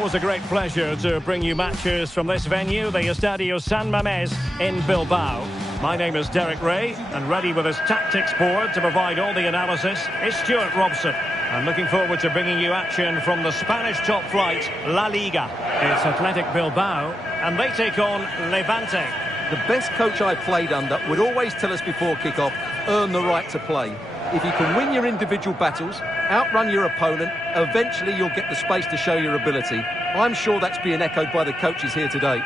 always a great pleasure to bring you matches from this venue, the Estadio San Mamés in Bilbao. My name is Derek Ray, and ready with his tactics board to provide all the analysis is Stuart Robson. I'm looking forward to bringing you action from the Spanish top flight, La Liga. It's Athletic Bilbao, and they take on Levante. The best coach I played under would always tell us before kick-off, earn the right to play. If you can win your individual battles, outrun your opponent, eventually you'll get the space to show your ability. I'm sure that's being echoed by the coaches here today.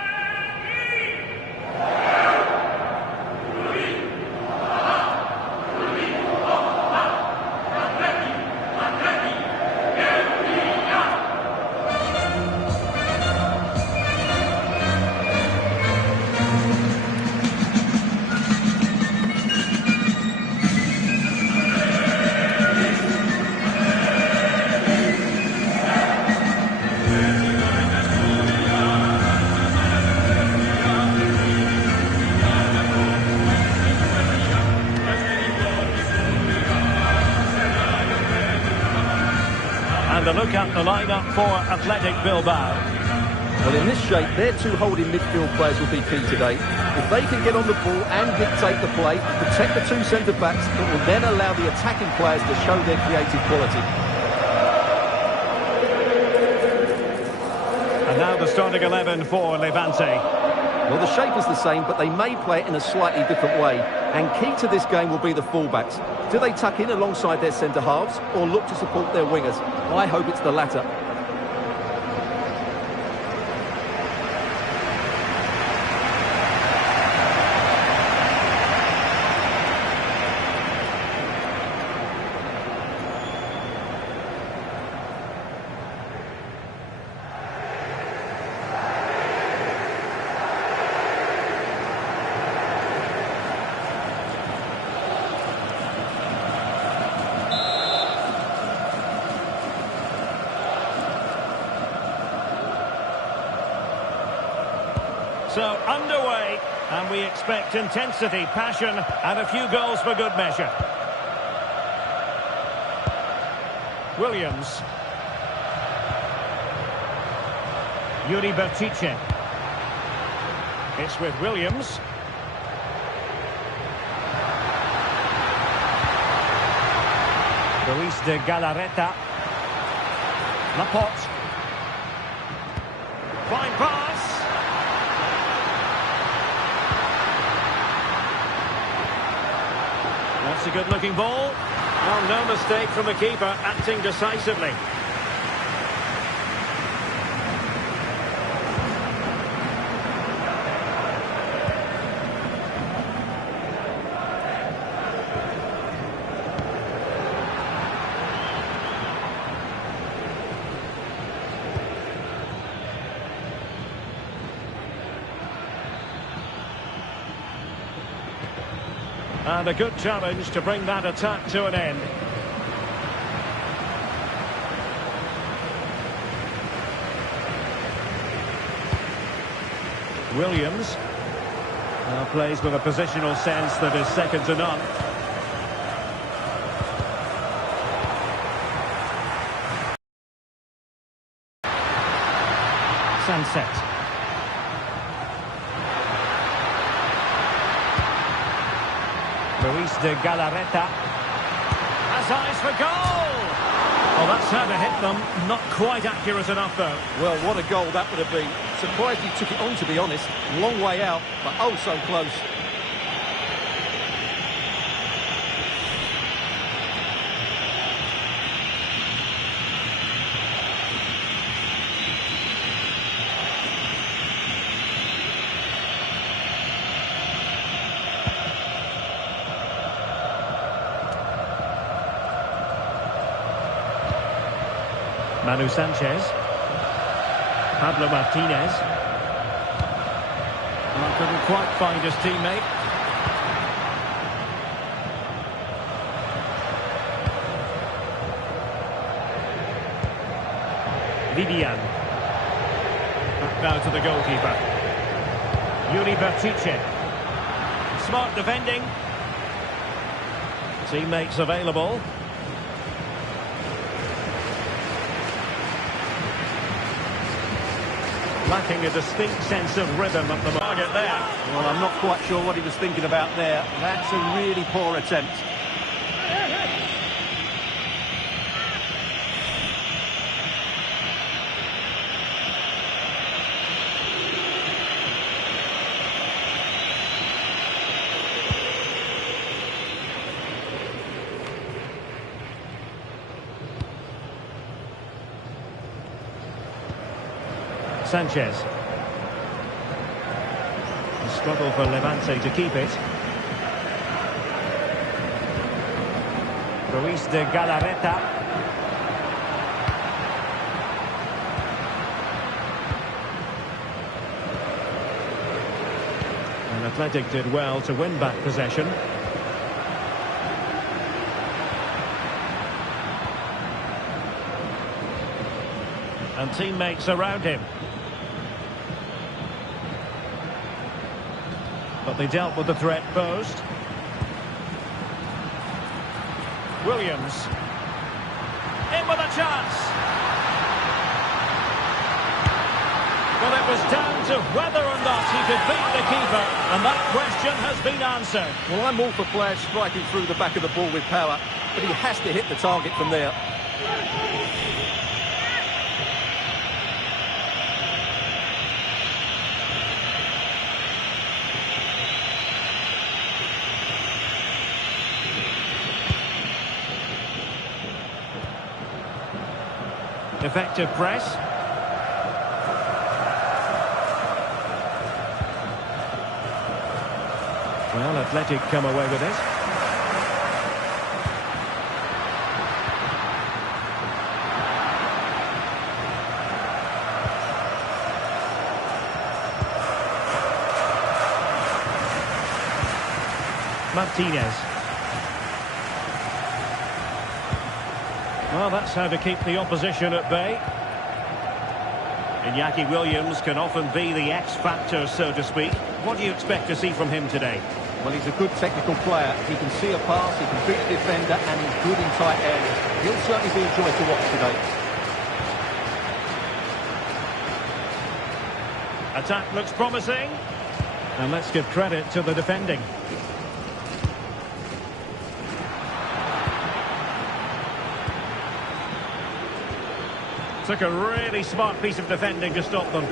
And a look at the lineup for Athletic Bilbao. Well, in this shape, their two holding midfield players will be key today. If they can get on the ball and dictate the play, protect the two centre-backs, it will then allow the attacking players to show their creative quality. And now the starting 11 for Levante. Well, the shape is the same, but they may play it in a slightly different way. And key to this game will be the fullbacks. Do they tuck in alongside their centre-halves or look to support their wingers? I hope it's the latter. So, underway, and we expect intensity, passion, and a few goals for good measure. Williams. Yuri Bertice. It's with Williams. Luis de Galarreta. Laporte. Fine pass. That's a good-looking ball. Well, no mistake from the keeper, acting decisively. And a good challenge to bring that attack to an end. Williams now plays with a positional sense that is second to none. Sunset. Luis de Galarreta has eyes for goal. Oh, that's how to hit them. Not quite accurate enough, though. Well, what a goal that would have been. Surprised he took it on, to be honest. Long way out, but oh so close. Manu Sanchez. Pablo Martinez. Oh, couldn't quite find his teammate. Vivian. Back now to the goalkeeper. Yuri Bertice. Smart defending. Teammates available. Lacking a distinct sense of rhythm at the target there. Well, I'm not quite sure what he was thinking about there. That's a really poor attempt. Sanchez. A struggle for Levante to keep it. Ruiz de Galarreta. And Athletic did well to win back possession. And teammates around him. But they dealt with the threat posed. Williams. In with a chance. Well, it was down to whether or not he could beat the keeper, and that question has been answered. Well, I'm all for players striking through the back of the ball with power, but he has to hit the target from there. Effective press. Well, Athletic come away with it. Martinez. Well, that's how to keep the opposition at bay. Iñaki Williams can often be the X-factor, so to speak. What do you expect to see from him today? Well, he's a good technical player. He can see a pass, he can beat the defender, and he's good in tight areas. He'll certainly be a joy to watch today. Attack looks promising. And let's give credit to the defending. Took a really smart piece of defending to stop them.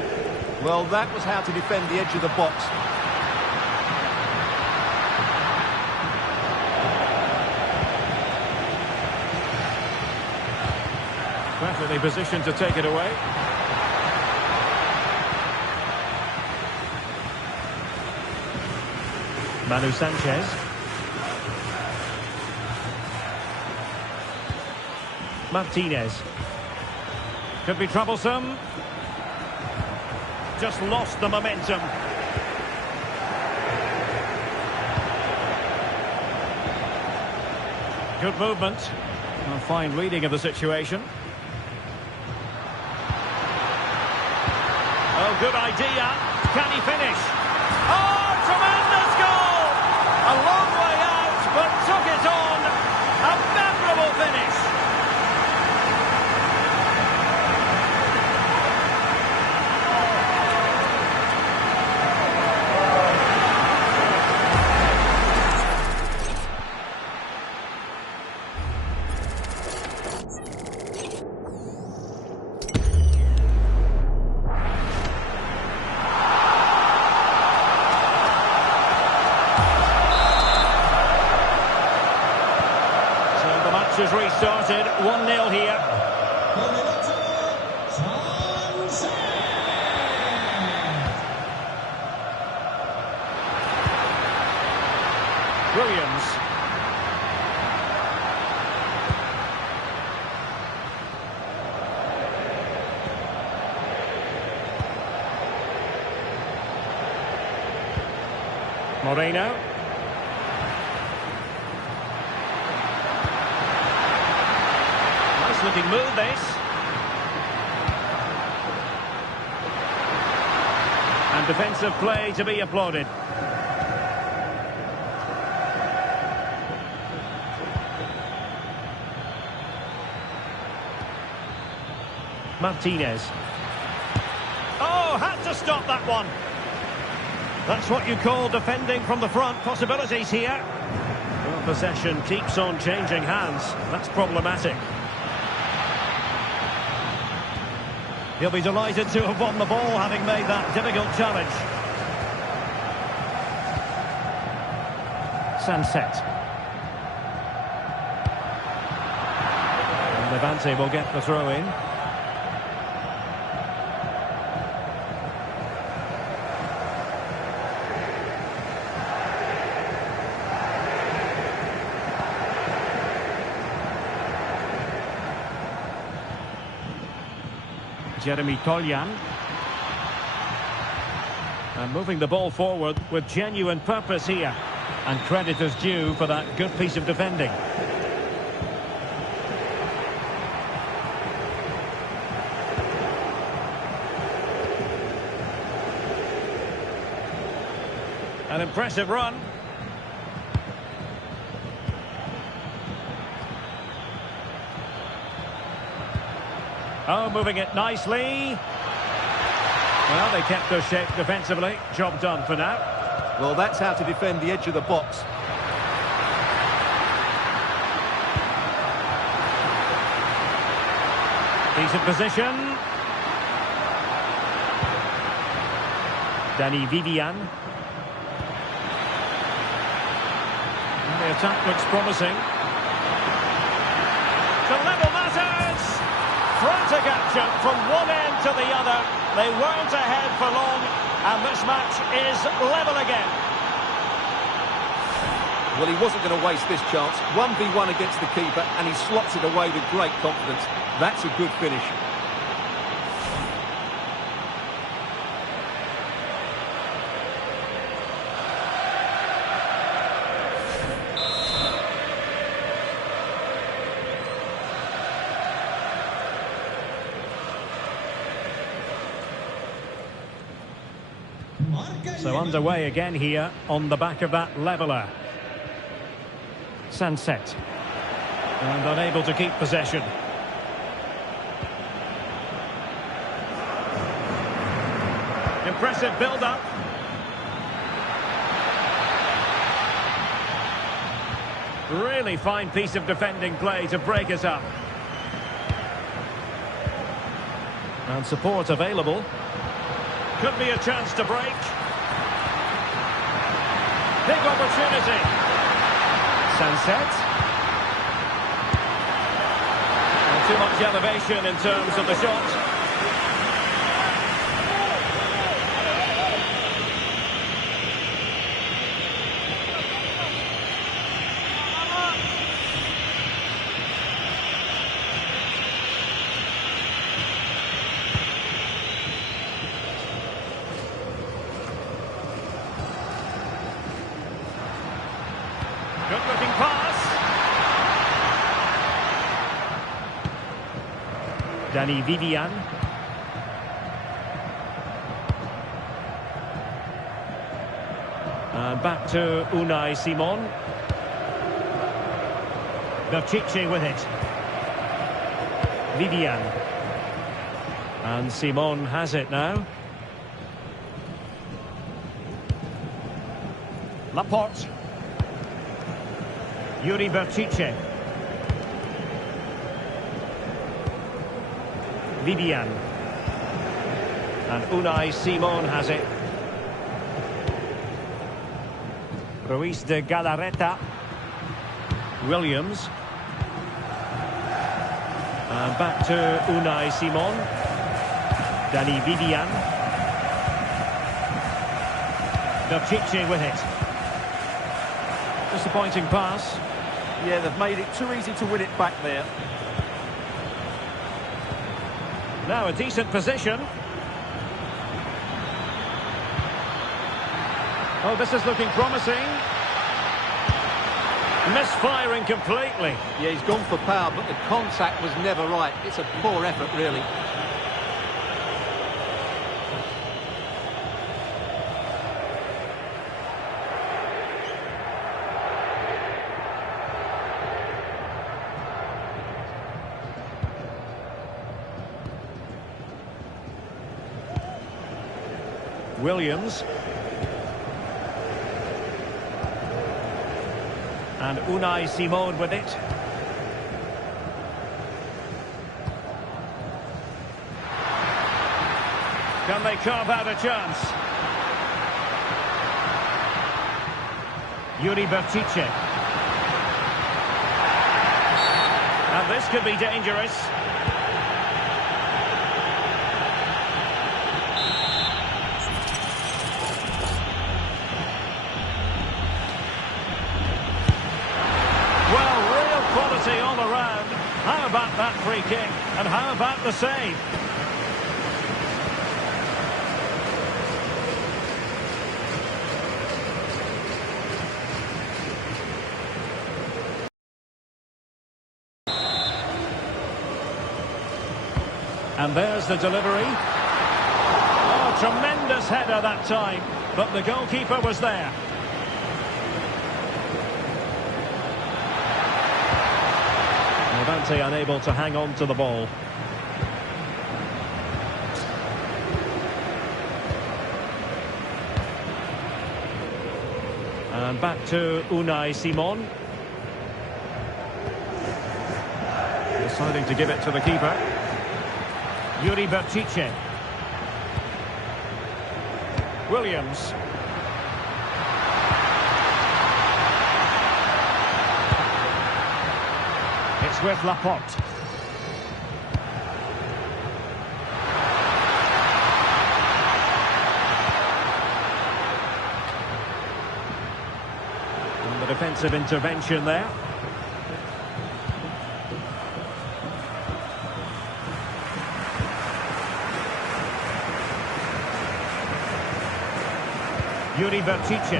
Well, that was how to defend the edge of the box. Perfectly positioned to take it away. Manu Sanchez. Martinez. Could be troublesome. Just lost the momentum. Good movement. A fine reading of the situation. Oh, good idea. Can he finish? Oh, tremendous goal! A long way out, but took it on. A memorable finish. Has restarted, 1-0 here. Williams. Moreno. Looking move this. And defensive play to be applauded. Martinez. Oh, had to stop that one. That's what you call defending from the front. Possibilities here. Well, possession keeps on changing hands. That's problematic. He'll be delighted to have won the ball, having made that difficult challenge. Sunset. And Levante will get the throw in. Jeremy Toljan. And moving the ball forward with genuine purpose here. And credit is due for that good piece of defending. An impressive run. Oh, moving it nicely. Well, they kept their shape defensively. Job done for now. Well, that's how to defend the edge of the box. Decent position. Danny Vivian. The attack looks promising. To level matters! Frantic action from one end to the other. They weren't ahead for long, and this match is level again. Well, he wasn't going to waste this chance. 1v1 against the keeper, and he slots it away with great confidence. That's a good finish. So underway again here on the back of that leveller. Sunset. And unable to keep possession. Impressive build-up. Really fine piece of defending play to break us up. And support available. Could be a chance to break. Big opportunity. Sunset. And too much elevation in terms of the shot. Good-looking pass. Danny Vivian. And back to Unai Simon. Berchiche with it. Vivian. And Simon has it now. Laporte. Yuri Berchiche. Vivian. And Unai Simon has it. Ruiz de Galarreta. Williams. And back to Unai Simon. Danny Vivian. Berchiche with it. Disappointing pass. Yeah, they've made it too easy to win it back there. Now a decent position. Oh, this is looking promising. Misfiring completely. Yeah, he's gone for power, but the contact was never right. It's a poor effort, really. Williams. And Unai Simon with it. Can they carve out a chance? Yuri Bertice. And this could be dangerous. Well, real quality all around. How about that free kick? And how about the save? And there's the delivery. Oh, tremendous header that time. But the goalkeeper was there. Levante unable to hang on to the ball. And back to Unai Simon. Deciding to give it to the keeper. Yuri Bertice. Williams. It's with Laporte. And the defensive intervention there. Yuri Bertice.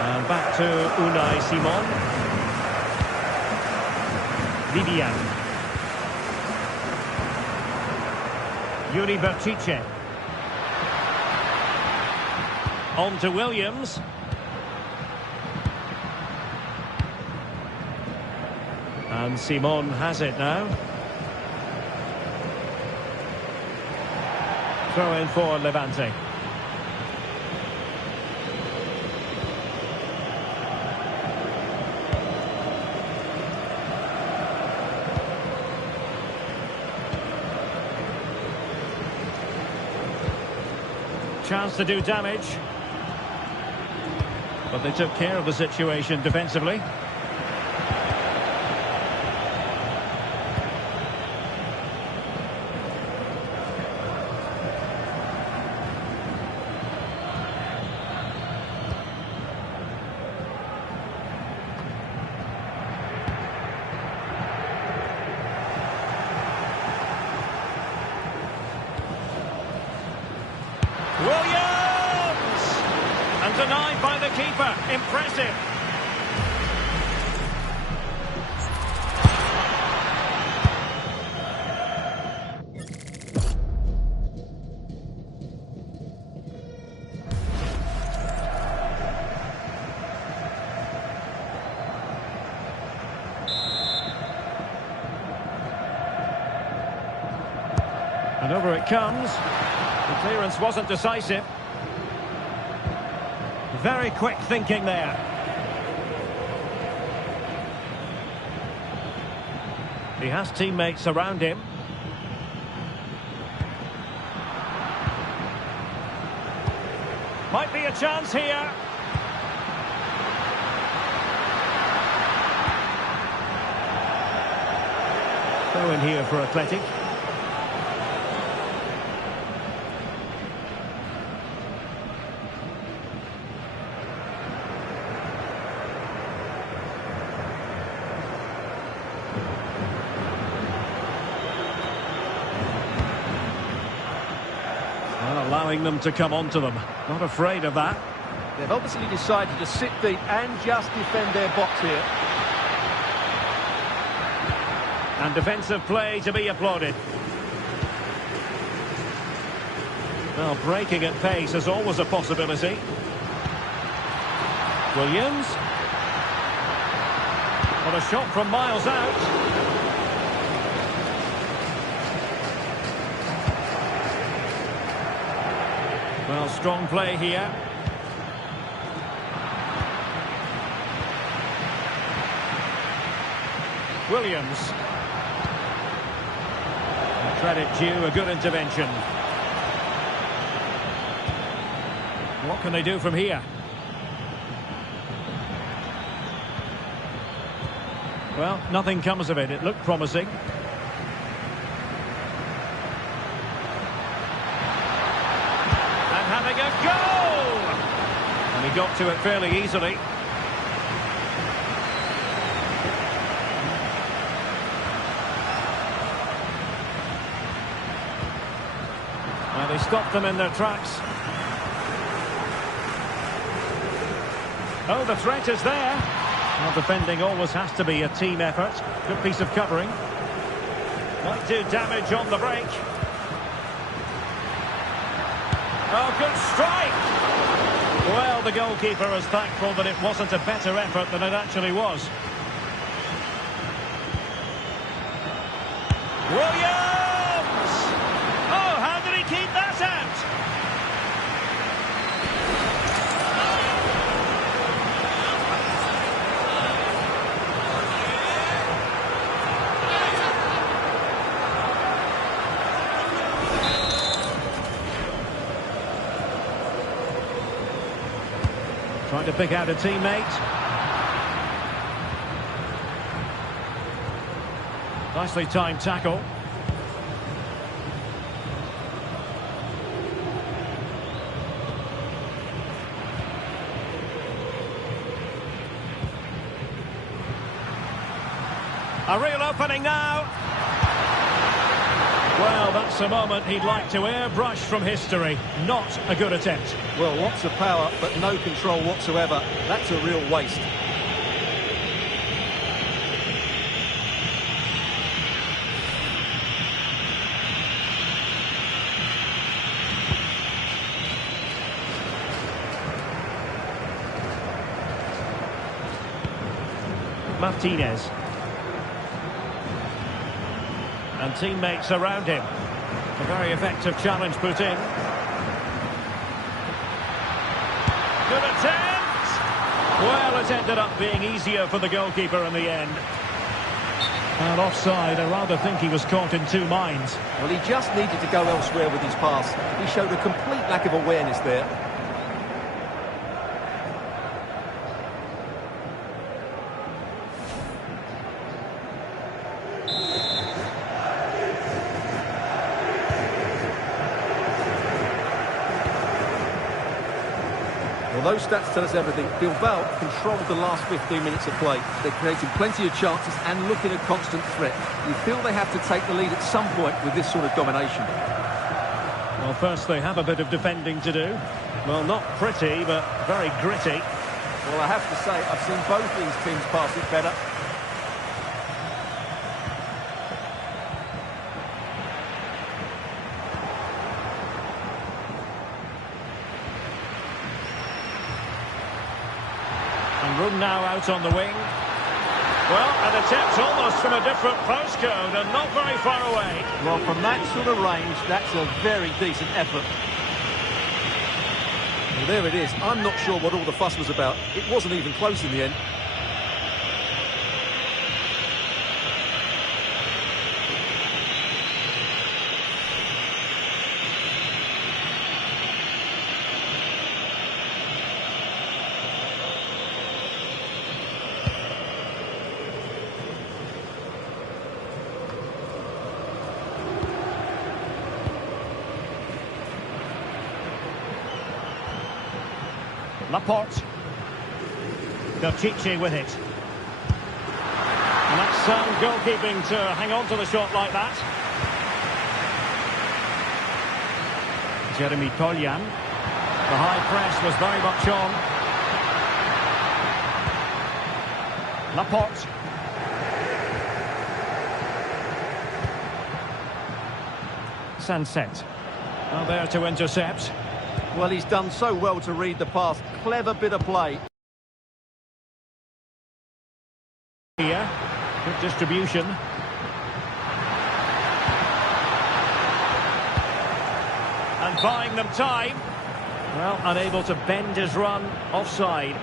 And back to Unai Simon. Vivian. Yuri Bertice. On to Williams. And Simon has it now. Throw in for Levante. Chance to do damage. But they took care of the situation defensively. Williams! And denied by the keeper. Impressive. And over it comes. The clearance wasn't decisive. Very quick thinking there. He has teammates around him. Might be a chance here. Throw in here for Athletic. Allowing them to come onto them. Not afraid of that. They've obviously decided to sit deep and just defend their box here. And defensive play to be applauded. Well, breaking at pace is always a possibility. Williams. What a shot from miles out. Well, strong play here. Williams. Credit due, a good intervention. What can they do from here? Well, nothing comes of it. It looked promising. And having a goal! And he got to it fairly easily. Well, they stopped them in their tracks. Oh, the threat is there. Well, defending always has to be a team effort. Good piece of covering. Might do damage on the break. Oh, good strike! Well, the goalkeeper is thankful that it wasn't a better effort than it actually was. Williams! Oh, how did he keep that out? Trying to pick out a teammate. Nicely timed tackle. A real opening now. Well, that's a moment he'd like to airbrush from history. Not a good attempt. Well, lots of power, but no control whatsoever. That's a real waste. Martinez. And teammates around him. A very effective challenge put in. Good attempt! Well, it ended up being easier for the goalkeeper in the end. And offside, I rather think he was caught in two minds. Well, he just needed to go elsewhere with his pass. He showed a complete lack of awareness there. Well, those stats tell us everything. Bilbao controlled the last 15 minutes of play. They're creating plenty of chances and looking a constant threat. You feel they have to take the lead at some point with this sort of domination. Well, first they have a bit of defending to do. Well, not pretty, but very gritty. Well, I have to say, I've seen both these teams pass it better. Room now out on the wing. Well, an attempt almost from a different postcode and not very far away. Well, from that sort of range, that's a very decent effort. Well, there it is. I'm not sure what all the fuss was about. It wasn't even close in the end. Laporte. Gerchichi with it. And that's sound goalkeeping to hang on to the shot like that. Jeremy Collian. The high press was very much on. Laporte. Sunset. Well, there to intercept. Well, he's done so well to read the pass. Clever bit of play. Here, good distribution. And buying them time. Well, unable to bend his run, offside.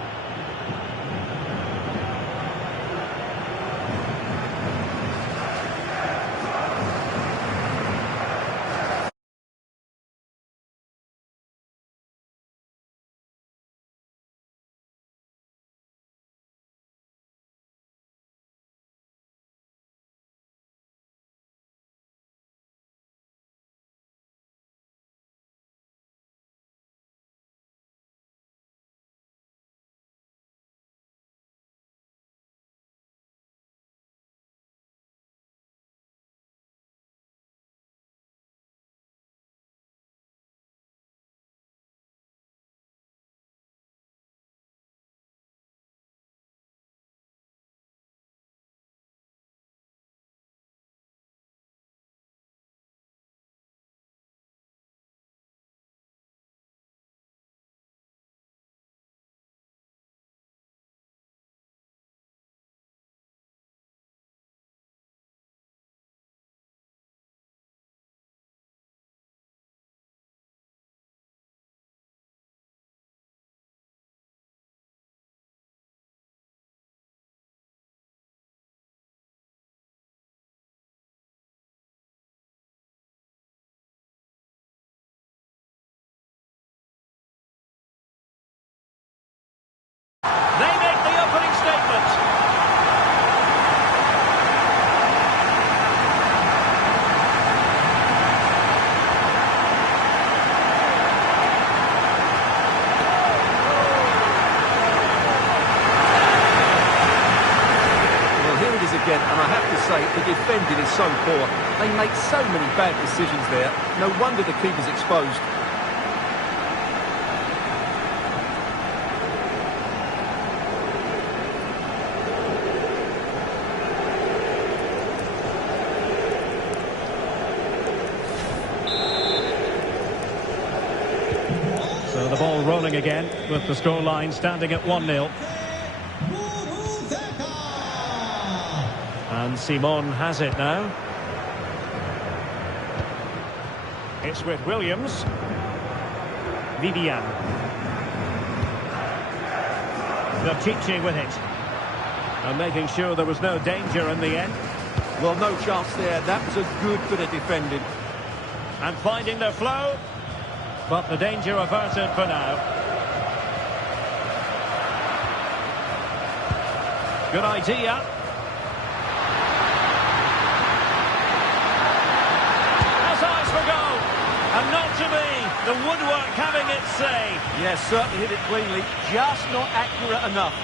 They make the opening statement. Well, here it is again, and I have to say, the defending is so poor. They make so many bad decisions there. No wonder the keeper's exposed. So the ball rolling again, with the scoreline standing at 1-0. And Simon has it now. It's with Williams. Vivian. Vertici with it. And making sure there was no danger in the end. Well, no chance there. That was a good bit of defending. And finding the flow. But the danger averted for now. Good idea. Has eyes for goal. And not to be. The woodwork having its say. Yes, certainly hit it cleanly. Just not accurate enough.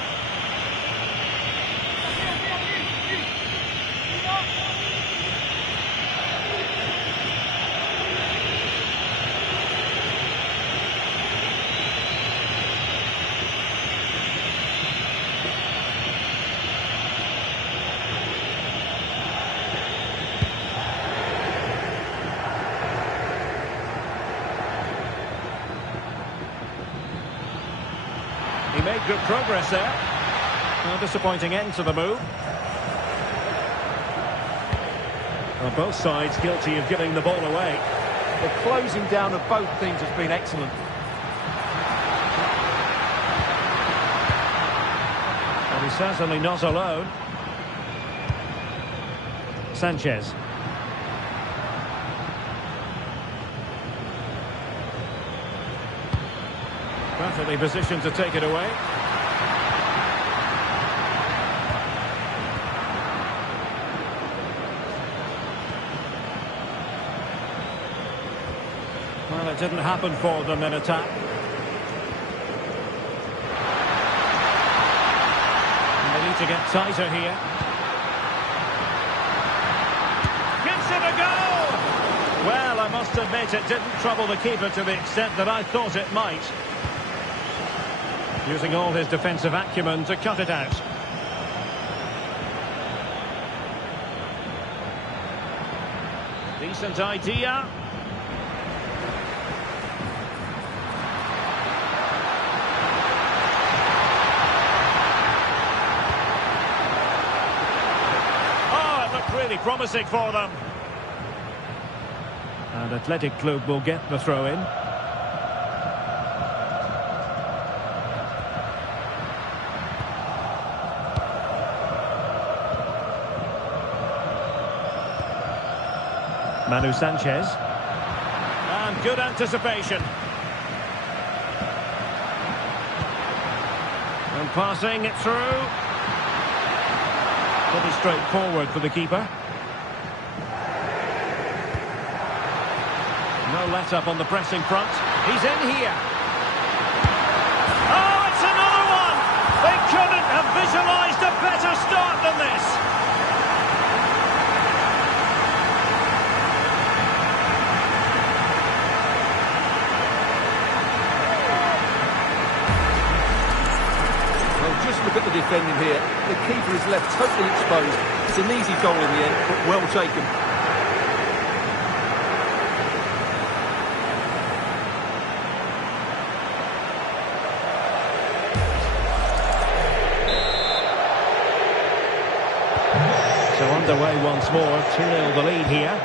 He made good progress there. A disappointing end to the move. Well, both sides guilty of giving the ball away. The closing down of both teams has been excellent. And he's certainly not alone. Sanchez. Perfectly positioned to take it away. Well, it didn't happen for them in attack. And they need to get tighter here. Gives it a go! Well, I must admit it didn't trouble the keeper to the extent that I thought it might. Using all his defensive acumen to cut it out. Decent idea. Oh, it looked really promising for them. And Athletic Club will get the throw-in. Manu Sanchez. And good anticipation. And passing it through. Pretty straightforward for the keeper. No let-up on the pressing front. He's in here. Oh, it's another one! They couldn't have visualised a better start than this. Well, just look at the defending here. The keeper is left totally exposed. It's an easy goal in the end, but well taken. So underway once more, 2-0 the lead here.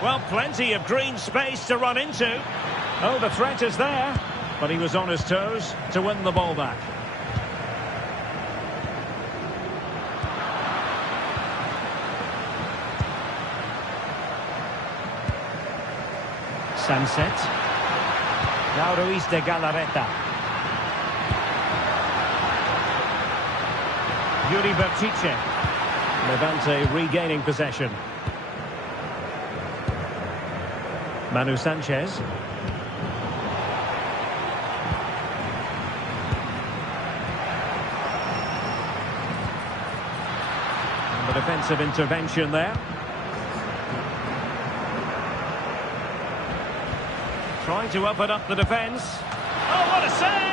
Well, plenty of green space to run into. Oh, the threat is there, but he was on his toes to win the ball back. Sunset. Now Ruiz de Galarreta. Yuri Berchiche. Levante regaining possession. Manu Sanchez. And the defensive intervention there. Trying to open up the defence. Oh, what a save!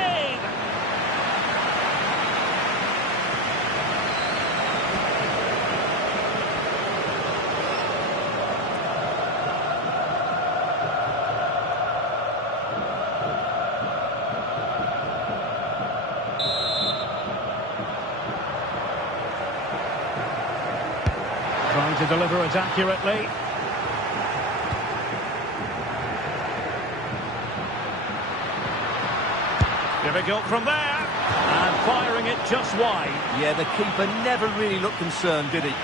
Trying to deliver it accurately. Difficult from there. And firing it just wide. Yeah, the keeper never really looked concerned, did he?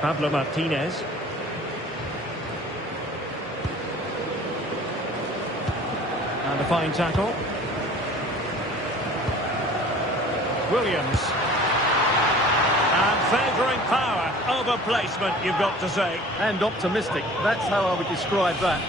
Pablo Martinez. And a fine tackle. Williams. And favouring power over placement, you've got to say. And optimistic. That's how I would describe that.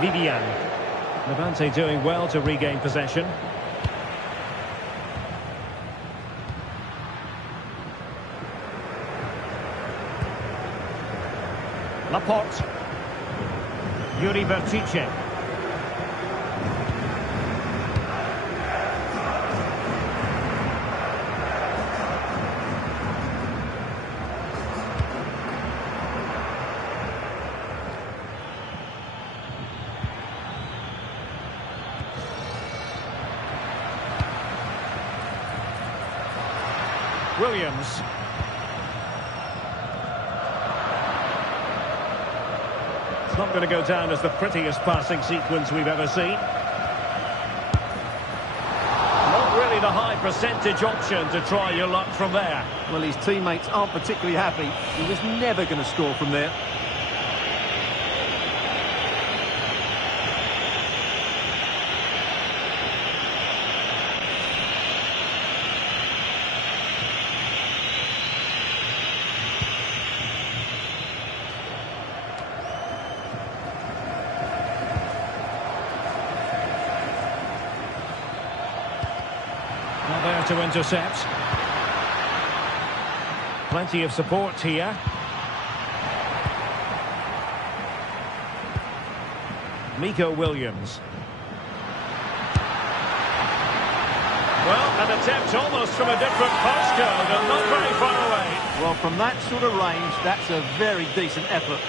Vivian. Levante doing well to regain possession. Laporte. Yuri Berchiche. Williams. It's not going to go down as the prettiest passing sequence we've ever seen. Not really the high percentage option to try your luck from there. Well, his teammates aren't particularly happy. He was never going to score from there. Not there to intercept. Plenty of support here. Nico Williams. Well, an attempt almost from a different postcode and not very far away. Well, from that sort of range, that's a very decent effort.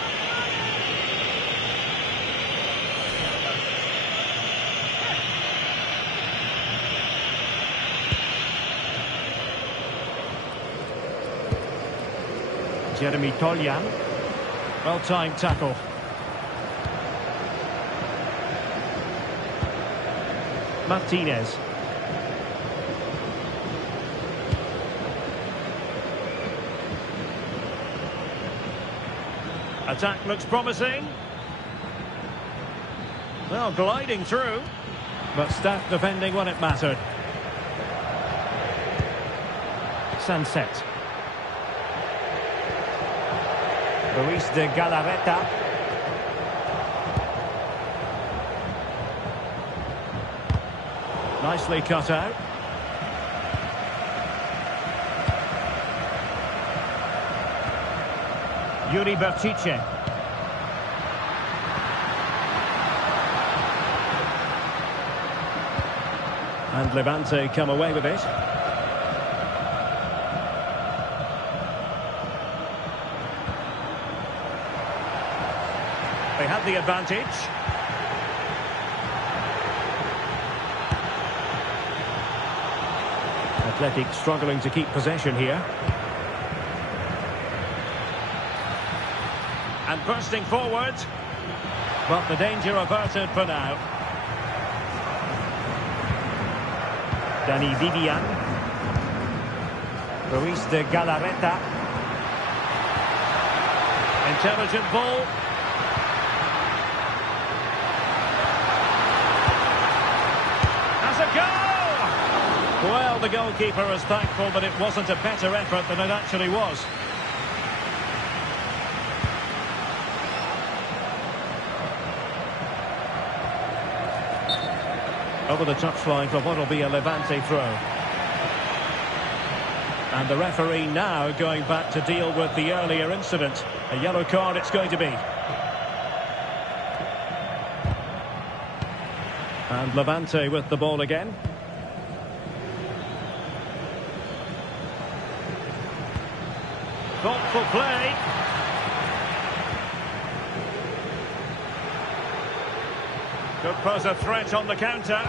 Jeremy Toljan. Well-timed tackle. Martinez. Attack looks promising. Well, gliding through. But staff defending when it mattered. Sunset. Luis de Galarreta. Nicely cut out. Yuri Berchiche. And Levante come away with it. They had the advantage. Athletic struggling to keep possession here. And bursting forward. But the danger averted for now. Dani Vivian. Luis de Galarreta. Intelligent ball. Has a goal! Well, the goalkeeper is thankful that it wasn't a better effort than it actually was. Over the touchline for what will be a Levante throw. And the referee now going back to deal with the earlier incident. A yellow card it's going to be. And Levante with the ball again. Thoughtful play. Could pose a threat on the counter.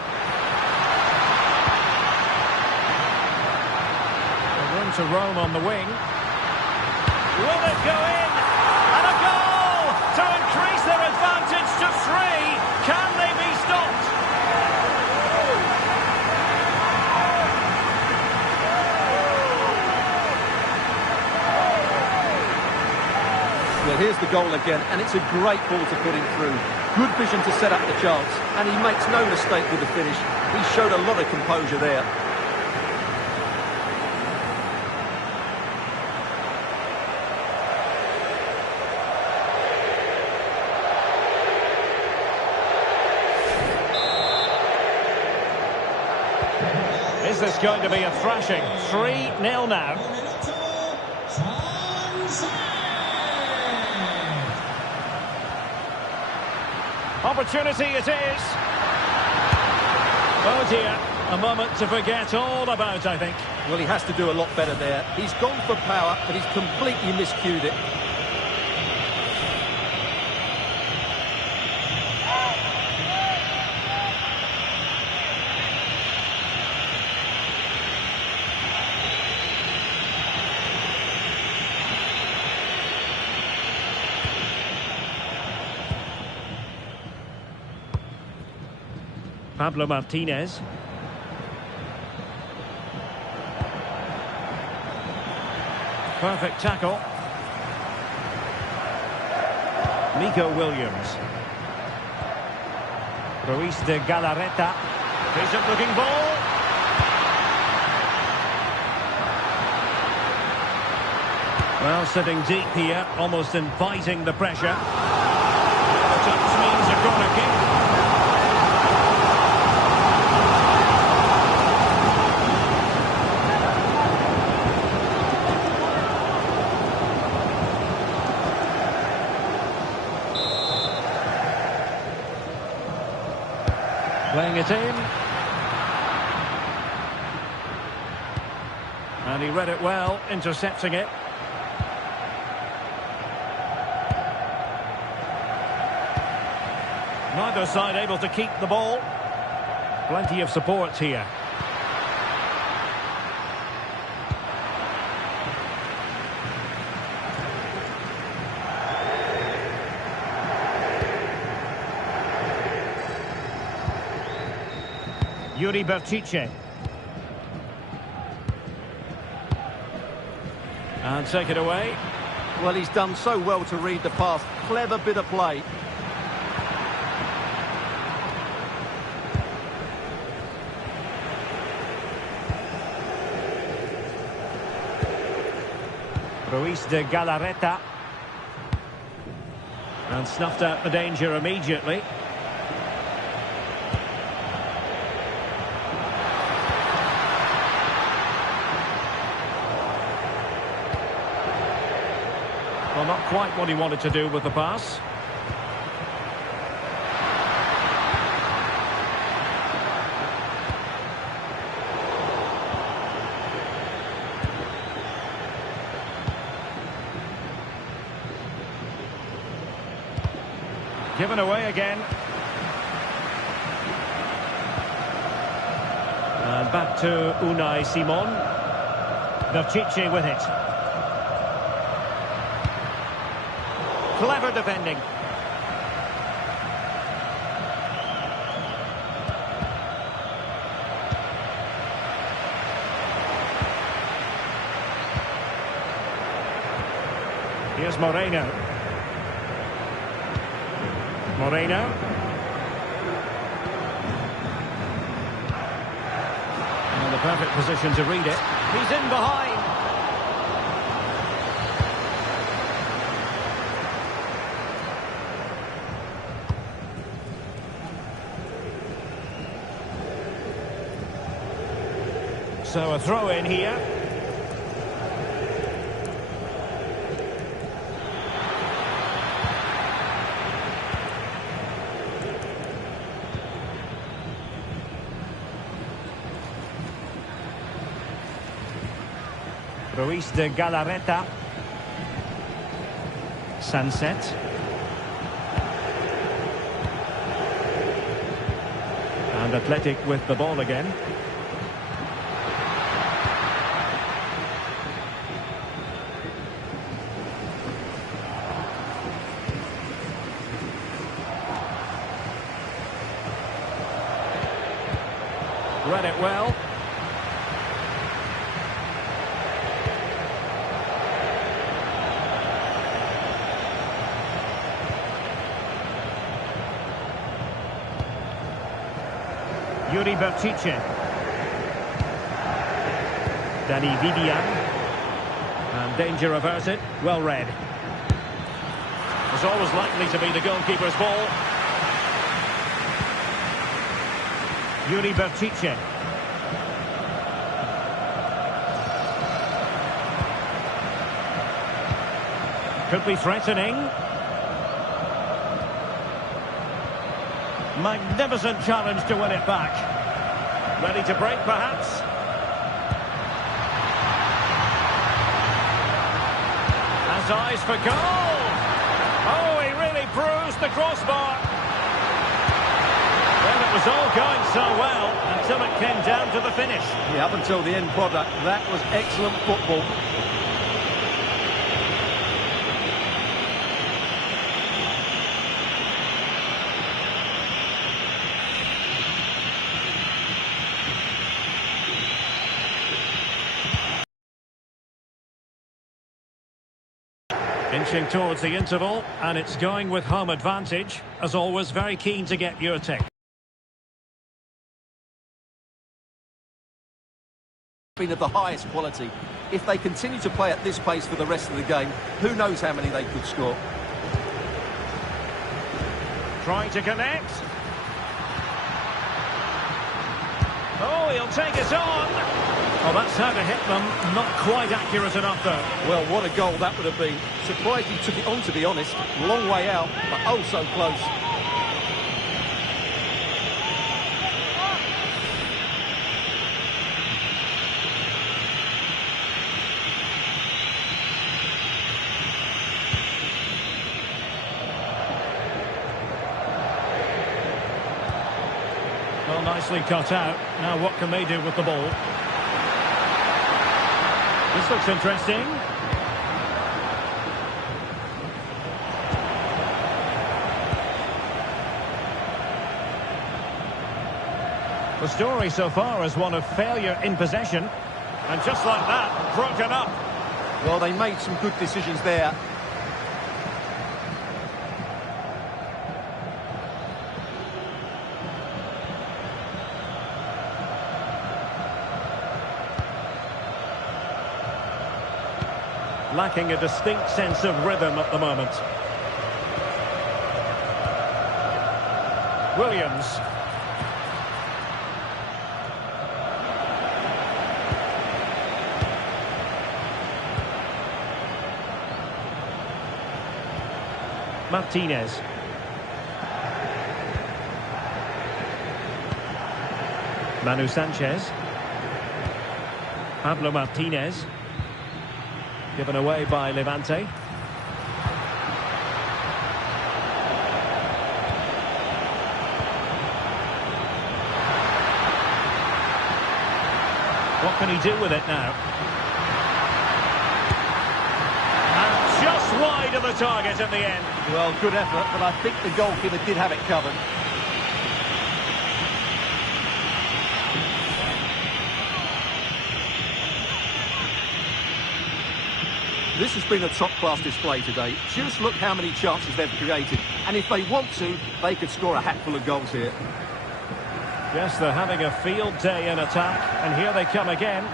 Room to roam on the wing. Will it go in? And a goal to increase their advantage to 3. Can they be stopped? Well, here's the goal again, and it's a great ball to put him through. Good vision to set up the chance, and he makes no mistake with the finish. He showed a lot of composure there. Is this going to be a thrashing? 3-0 now. Opportunity it is. Oh dear, a moment to forget all about, I think. Well, he has to do a lot better there. He's gone for power, but he's completely miscued it. Pablo Martinez. Perfect tackle. Nico Williams. Luis de Galarreta. Decent looking ball. Well, sitting deep here, almost inviting the pressure. The touch means a corner kick. Playing it in. And he read it well, intercepting it. Neither side able to keep the ball. Plenty of support here. Yuri Berchiche. And take it away. Well, he's done so well to read the pass. Clever bit of play. Ruiz de Galarreta. And snuffed out the danger immediately. Well, not quite what he wanted to do with the pass. Given away again. And back to Unai Simon. Berchiche with it. Clever defending. Here's Moreno. Moreno. And the perfect position to read it. He's in behind. So a throw in here. Ruiz de Galarreta. Sunset. And Athletic with the ball again. Read it well. Yuri Berchiche. Danny Vivian. And danger averted. Well read. It's always likely to be the goalkeeper's ball. Yuri Berchiche. Could be threatening. Magnificent challenge to win it back. Ready to break, perhaps? Has eyes for goal! Oh, he really bruised the crossbar. Well, it was all going so well until it came down to the finish. Yeah, up until the end product, that was excellent football. Inching towards the interval, and it's going with home advantage. As always, very keen to get your take. Been of the highest quality. If they continue to play at this pace for the rest of the game, who knows how many they could score. Trying to connect. Oh, he'll take it on. Oh, that's how to hit them. Not quite accurate enough, though. Well, what a goal that would have been. Surprised he took it on, to be honest. Long way out, but oh so close. Well, nicely cut out. Now what can they do with the ball? This looks interesting. The story so far is one of failure in possession. And just like that, broken up. Well, they made some good decisions there. Lacking a distinct sense of rhythm at the moment. Williams. Martinez. Manu Sanchez. Pablo Martinez. Given away by Levante. What can he do with it now? And just wide of the target in the end. Well, good effort, but I think the goalkeeper did have it covered. This has been a top-class display today. Just look how many chances they've created. And if they want to, they could score a hatful of goals here. Yes, they're having a field day in attack, and here they come again.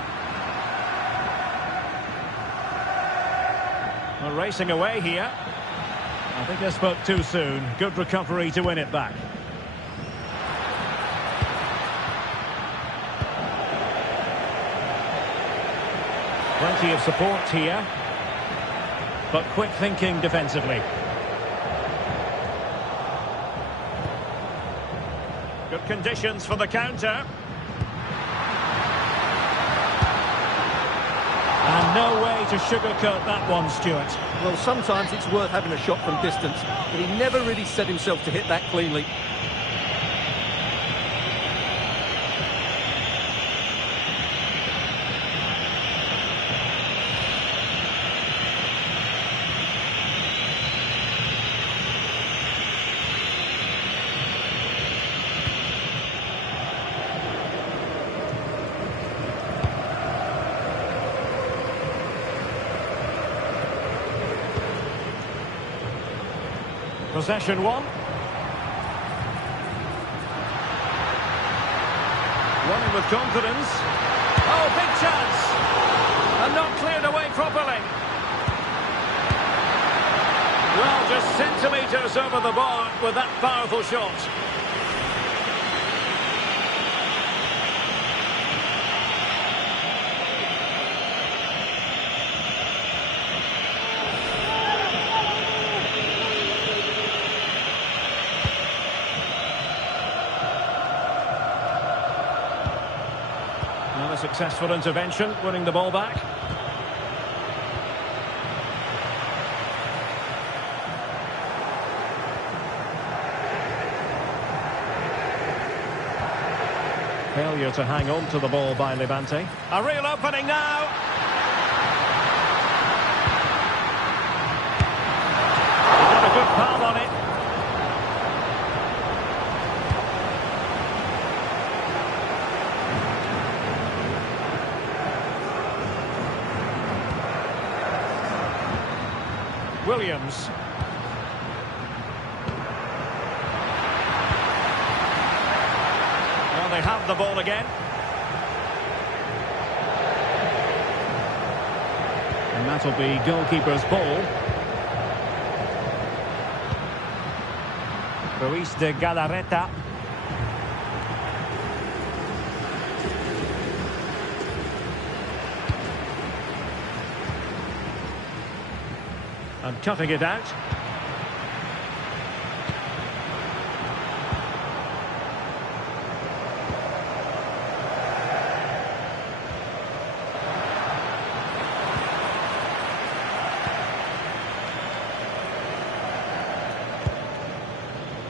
They're racing away here. I think they spoke too soon. Good recovery to win it back. Plenty of support here. But quick thinking defensively. Good conditions for the counter. And no way to sugarcoat that one, Stuart. Well, sometimes it's worth having a shot from distance, but he never really set himself to hit that cleanly. Possession one. Running with confidence. Oh, big chance! And not cleared away properly. Well, just centimetres over the bar with that powerful shot. Another successful intervention, winning the ball back. Failure to hang on to the ball by Levante. A real opening now. He got a good palm on it. Williams. Well, they have the ball again. And that'll be goalkeeper's ball. Ruiz de Galarreta. And cutting it out.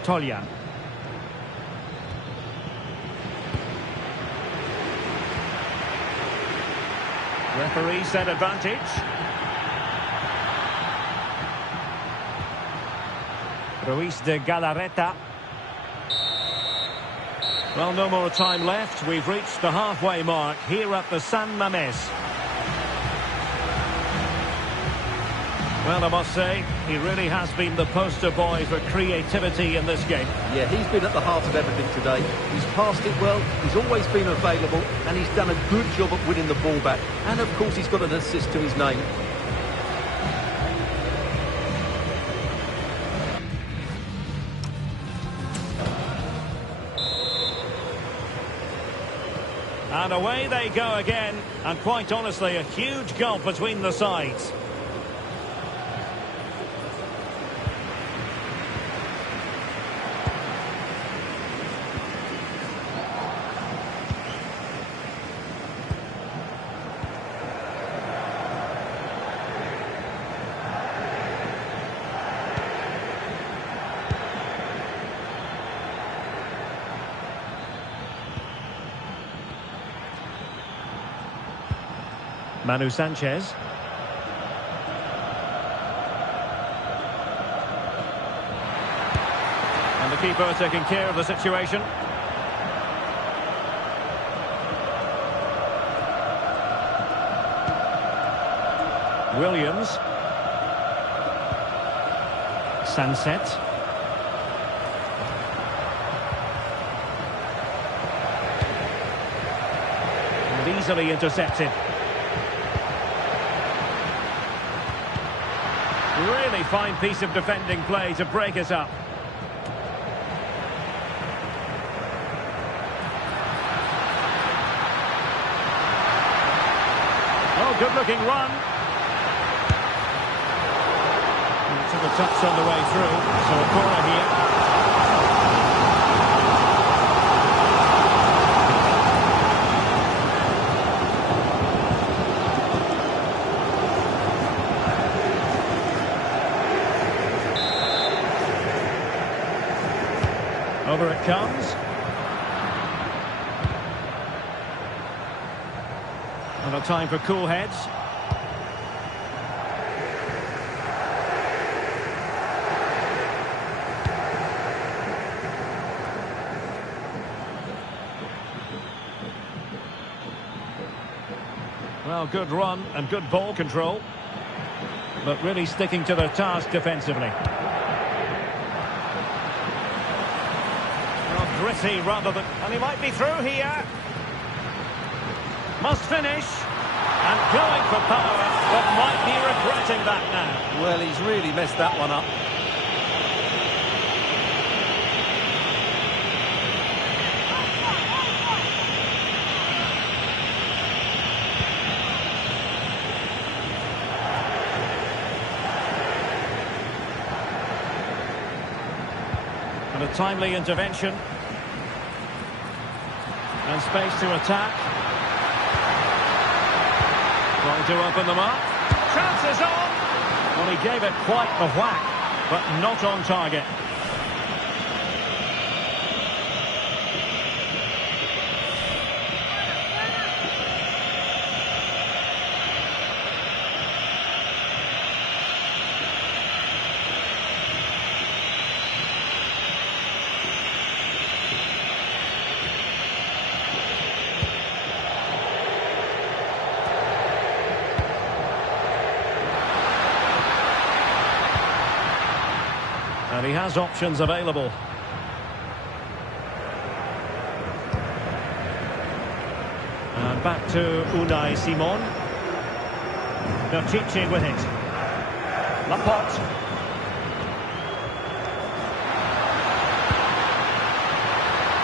Tolja. Referee said advantage. Ruiz de Galarreta. Well, no more time left. We've reached the halfway mark here at the San Mamés. Well, I must say, he really has been the poster boy for creativity in this game. Yeah, he's been at the heart of everything today. He's passed it well, he's always been available, and he's done a good job at winning the ball back. And, of course, he's got an assist to his name. And away they go again. And quite honestly, a huge gulf between the sides. Manu Sanchez. And the keeper taking care of the situation. Williams. Sunset. And easily intercepted. Really fine piece of defending play to break it up. Oh, good-looking run. And took a touch on the way through, so a corner here. Over it comes. And a time for cool heads. Well, good run and good ball control. But really sticking to their task defensively. Gritty rather than... And he might be through here. Must finish. And going for power, but might be regretting that now. Well, he's really messed that one up. And a timely intervention. And space to attack. Trying to open them up. Chances on! Well, he gave it quite the whack, but not on target. And he has options available. And back to Unai Simon. Chichi with it. Laporte.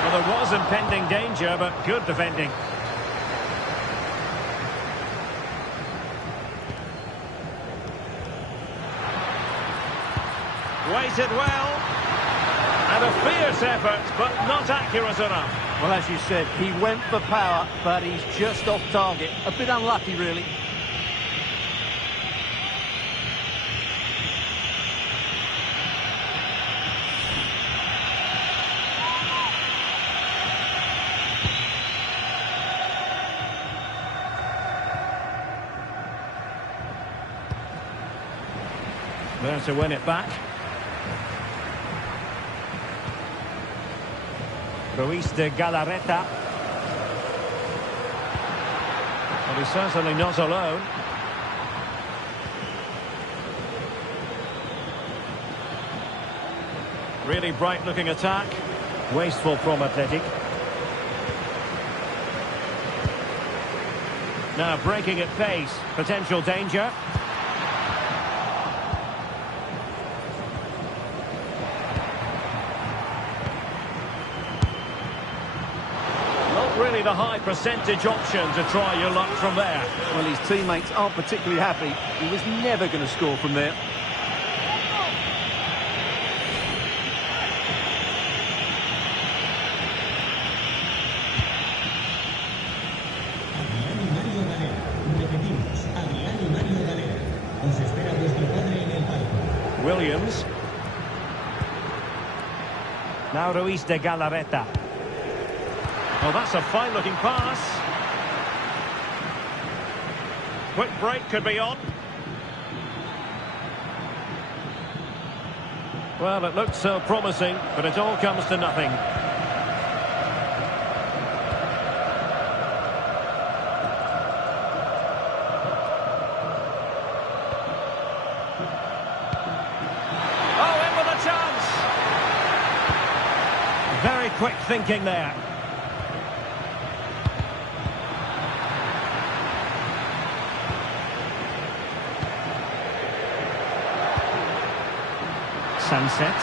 Well, there was impending danger, but good defending. Waited well, and a fierce effort, but not accurate enough. Well, as you said, he went for power, but he's just off target. A bit unlucky, really. There to win it back. Ruiz de Galarreta. Well, he's certainly not alone. Really bright-looking attack. Wasteful from Athletic. Now breaking at pace. Potential danger. Not really the high percentage option to try your luck from there. Well, his teammates aren't particularly happy. He was never going to score from there. Williams. Now Ruiz de Galarreta. Well, that's a fine-looking pass. Quick break could be on. Well, it looked so promising, but it all comes to nothing. Very quick thinking there. Sunset.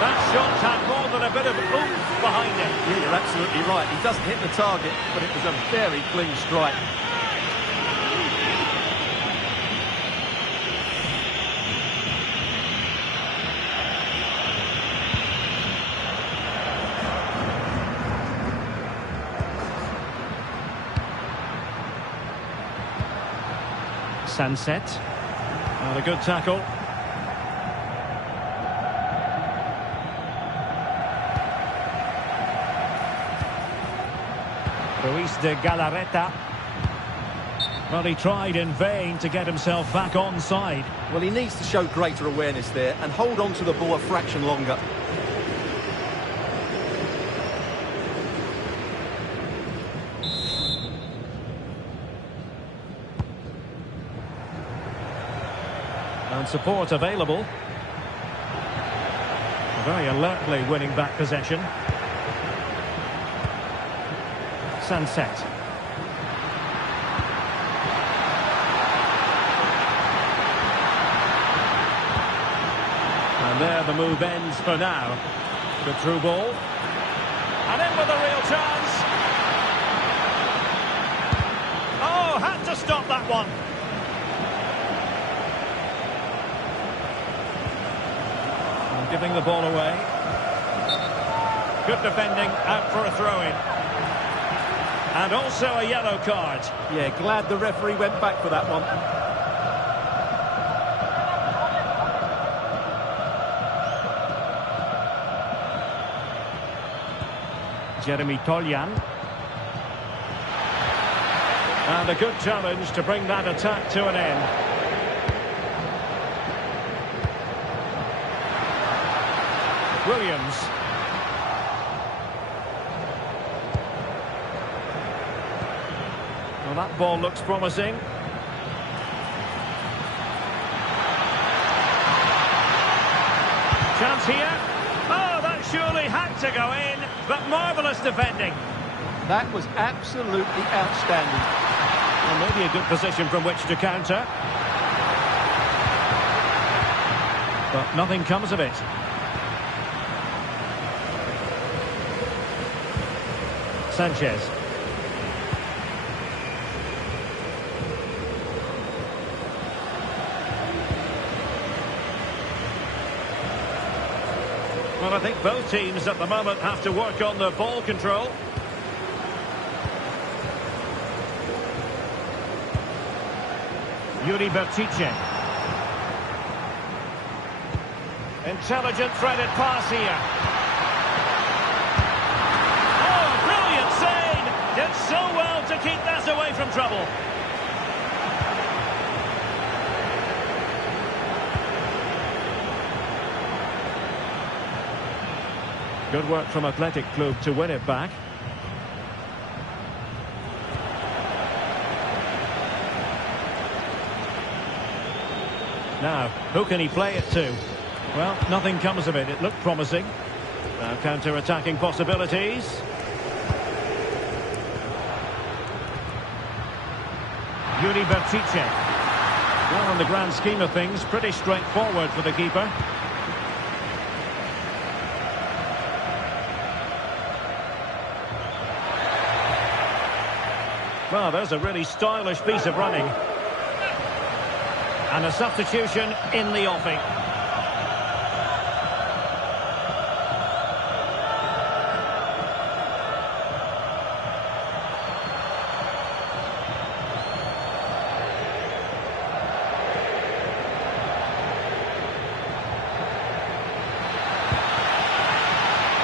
That shot had more than a bit of oomph behind it. Yeah, you're absolutely right. He doesn't hit the target, but it was a very clean strike. Sunset. And a good tackle. Ruiz de Galarreta. Well, he tried in vain to get himself back onside. Well, he needs to show greater awareness there and hold on to the ball a fraction longer. And support available. Very alertly winning back possession. Sunset. And there the move ends for now. Good through ball. And in with a real chance. Oh, had to stop that one. Giving the ball away. Good defending, out for a throw-in. And also a yellow card. Yeah, glad the referee went back for that one. Jeremy Toljan. And a good challenge to bring that attack to an end. Williams. Well, that ball looks promising. Chance here. Oh, that surely had to go in, but marvellous defending. That was absolutely outstanding. Well, maybe a good position from which to counter. But nothing comes of it. Sanchez. Well, I think both teams at the moment have to work on their ball control. Yuri Bertice. Intelligent threaded pass here. Did so well to keep that away from trouble. Good work from Athletic Club to win it back. Now, who can he play it to? Well, nothing comes of it. It looked promising. Now, counter-attacking possibilities. Yuri Bertice. Well, in the grand scheme of things, pretty straightforward for the keeper. Well, there's a really stylish piece of running. And a substitution in the offing.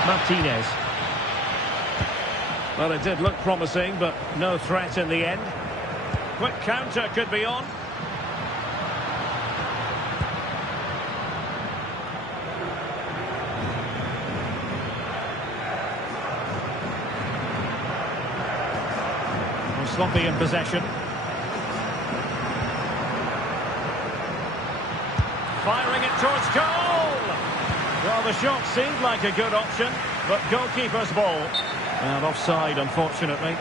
Martinez. Well, it did look promising, but no threat in the end. Quick counter could be on. Sloppy in possession. Firing it towards goal! Well, the shot seemed like a good option, but goalkeeper's ball. And offside, unfortunately.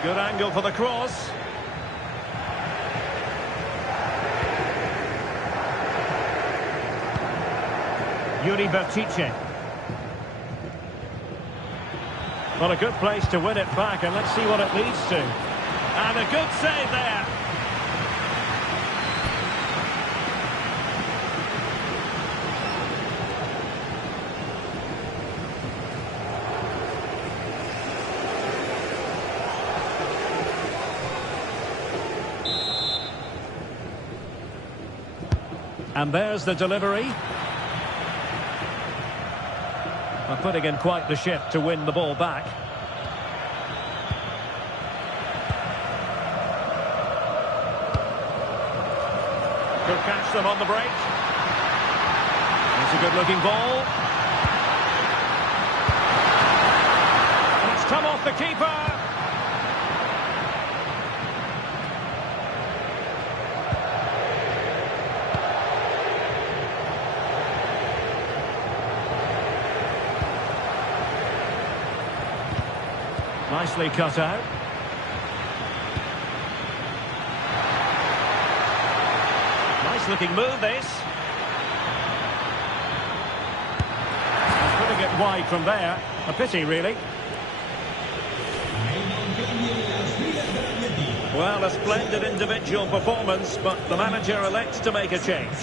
Good angle for the cross. Yuri Bertice. Well, a good place to win it back, and let's see what it leads to. And a good save there. And there's the delivery. Well, putting in quite the shift to win the ball back. Could catch them on the break. It's a good-looking ball. And it's come off the keeper. Nicely cut out. Nice looking move, this. Putting it wide from there. A pity, really. Well, a splendid individual performance, but the manager elects to make a change.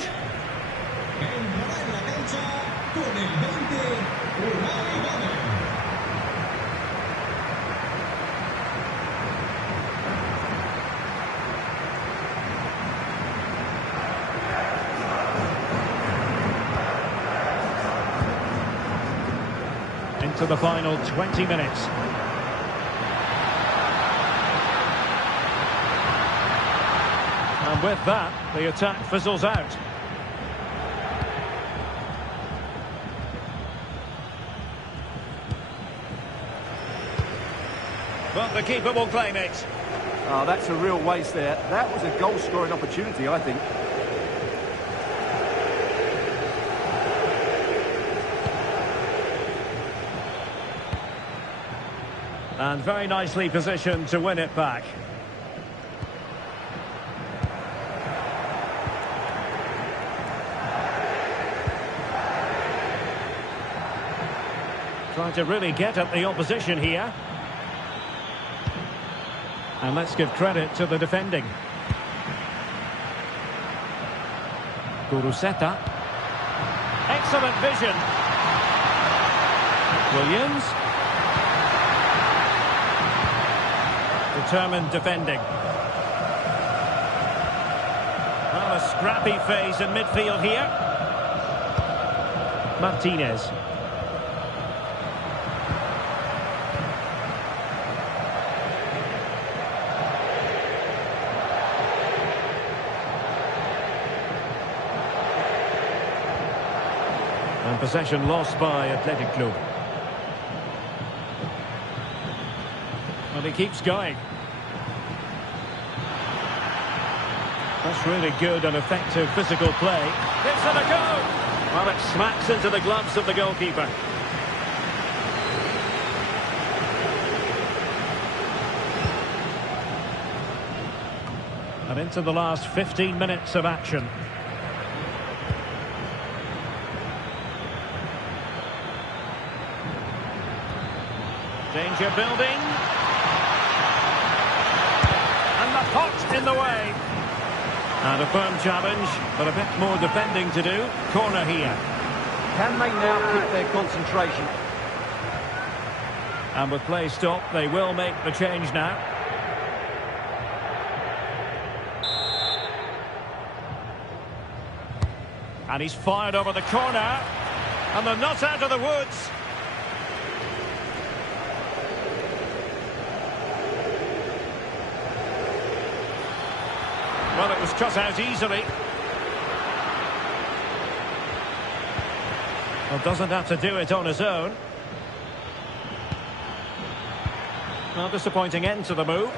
To the final 20 minutes. And with that, the attack fizzles out. But the keeper will claim it. Oh, that's a real waste there. That was a goal-scoring opportunity, I think. And very nicely positioned to win it back. Trying to really get at the opposition here. And let's give credit to the defending. Kuruseta. Excellent vision. Williams. Determined defending. Well, a scrappy phase in midfield here. Martinez. And possession lost by Athletic Club. Well, he keeps going. That's really good and effective physical play. Gives it a go! Well, it smacks into the gloves of the goalkeeper. And into the last 15 minutes of action. Danger building. And the pot in the way. And a firm challenge, but a bit more defending to do. Corner here. Can they now keep their concentration? And with play stopped, they will make the change now. And he's fired over the corner. And they're not out of the woods. Well, it was cut out easily. Well, doesn't have to do it on his own. Well, disappointing end to the move.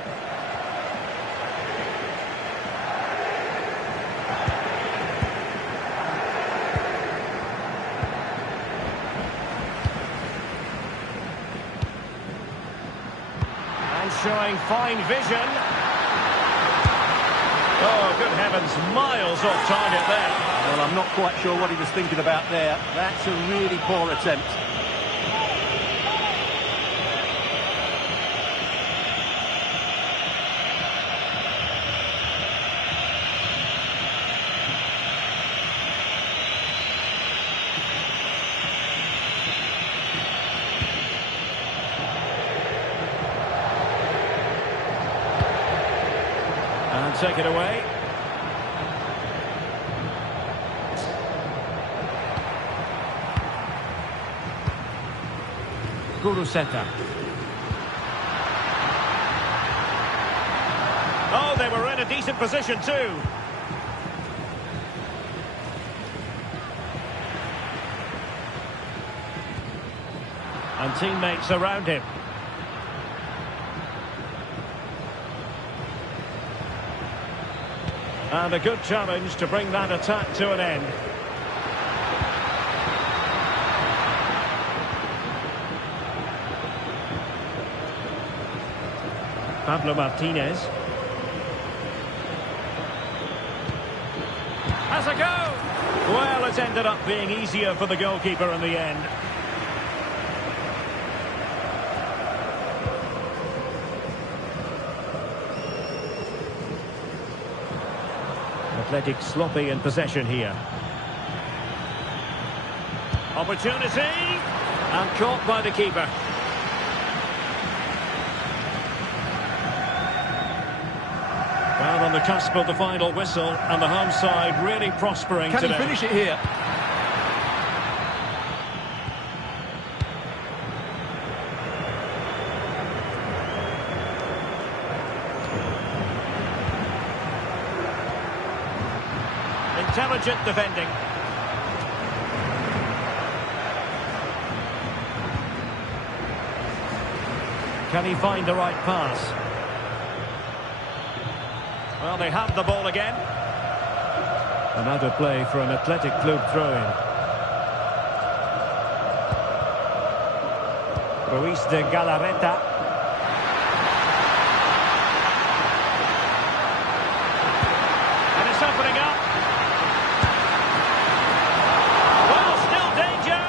And showing fine vision. Oh, good heavens, miles off target there. Well, I'm not quite sure what he was thinking about there. That's a really poor attempt. And take it away. Kuruseta. Oh, they were in a decent position too. And teammates around him. And a good challenge to bring that attack to an end. Pablo Martinez. Has a go! Well, it's ended up being easier for the goalkeeper in the end. Athletic sloppy in possession here. Opportunity! And caught by the keeper. Well, on the cusp of the final whistle, and the home side really prospering today. Can he finish it here? Intelligent defending. Can he find the right pass? Well, they have the ball again. And out of play for an Athletic Club throw-in. Ruiz de Galarreta. And it's opening up. Well, still danger.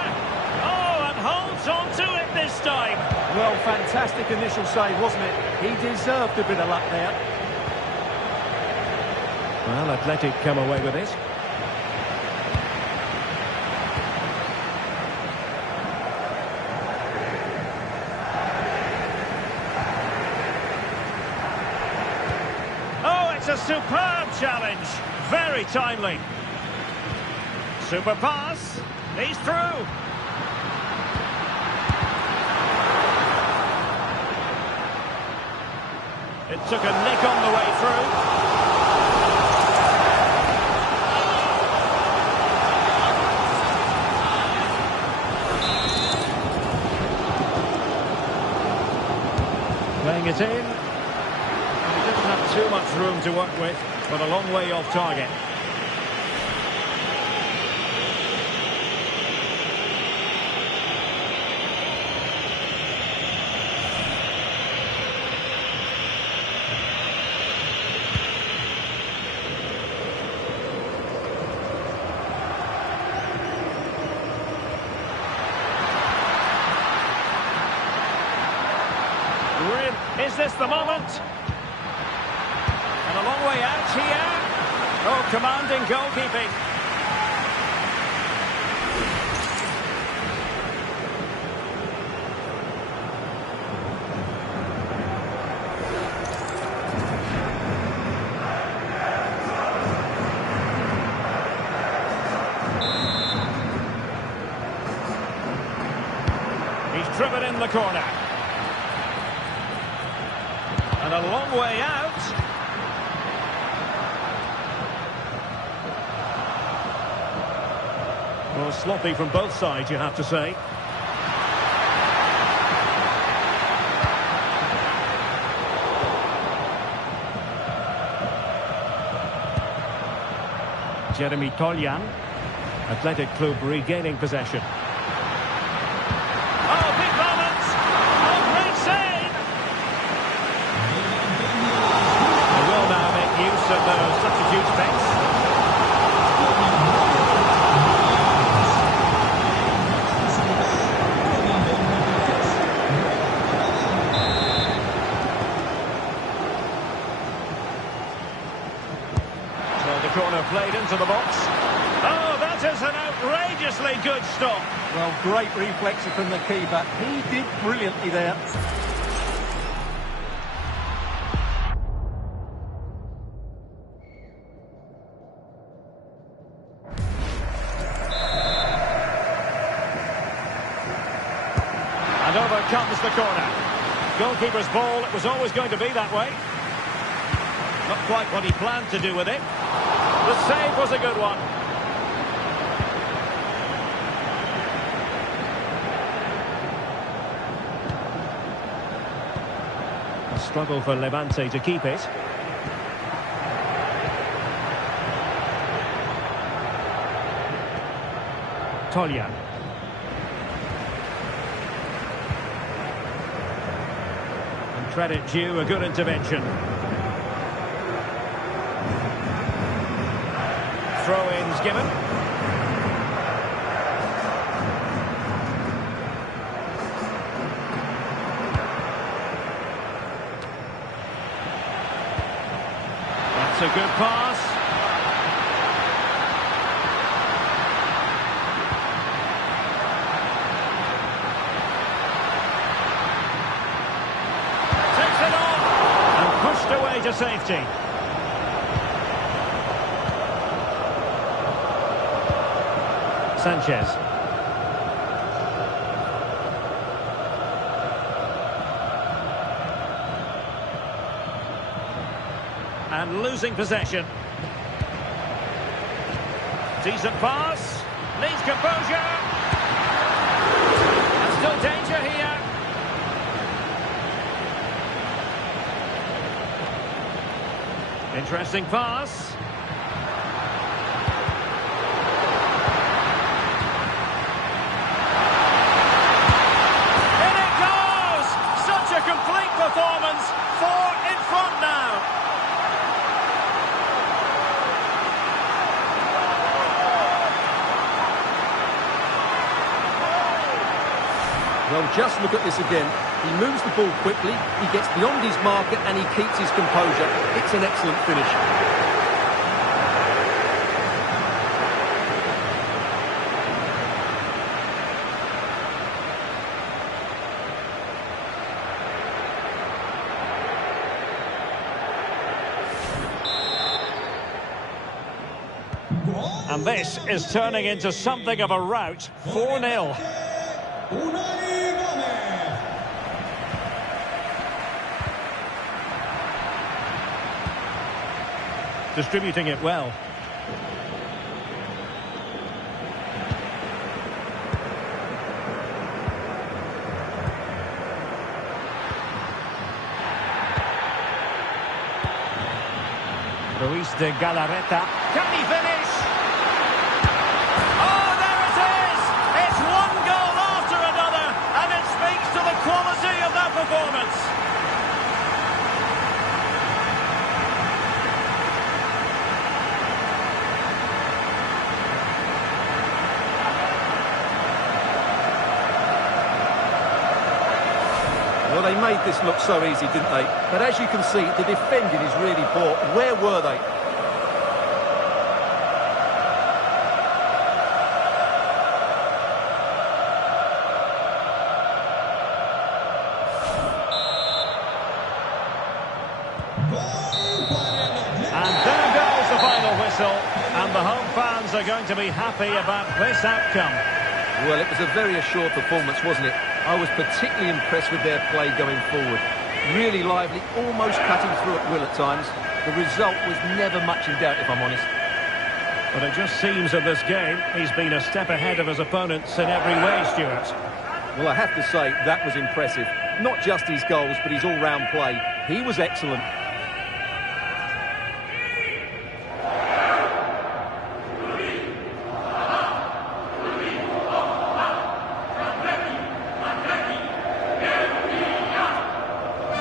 Oh, and holds on to it this time. Well, fantastic initial save, wasn't it? He deserved a bit of luck there. Well, Athletic come away with it. It's a superb challenge. Very timely. Super pass. He's through. It took a nick on the way through. Playing it in. He didn't have too much room to work with, but a long way off target. Is this the moment? And a long way out here. Oh, commanding goalkeeping. He's driven in the corner. And a long way out. Well, sloppy from both sides, you have to say. Jeremy Toljan. Athletic Club regaining possession. Oh, big moment! Oh, great save! They will now make use of the substitute space. So the corner played into the box. Oh, that is an outrageously good stop. Well, great reflection from the keeper. He did brilliantly there. And over comes the corner. Goalkeeper's ball, it was always going to be that way. Not quite what he planned to do with it. The save was a good one. A struggle for Levante to keep it. Toljan. And credit due, a good intervention. Throw-ins given. That's a good pass. Takes it on and pushed away to safety. Sanchez. And losing possession. Decent pass. Needs composure. And still danger here. Interesting pass. Complete performance, 4 in front now. Well, just look at this again. He moves the ball quickly, he gets beyond his marker and he keeps his composure. It's an excellent finish. And this is turning into something of a rout. 4-0. Distributing it well. Luis de Galarreta. Can he finish? Oh, there it is! It's one goal after another, and it speaks to the quality of that performance. Well, they made this look so easy, didn't they? But as you can see, the defending is really poor. Where were they? And there goes the final whistle. And the home fans are going to be happy about this outcome. Well, it was a very assured performance, wasn't it? I was particularly impressed with their play going forward. Really lively, almost cutting through at will at times. The result was never much in doubt, if I'm honest. But it just seems in this game, he's been a step ahead of his opponents in every way, Stuart. Well, I have to say, that was impressive. Not just his goals, but his all-round play. He was excellent.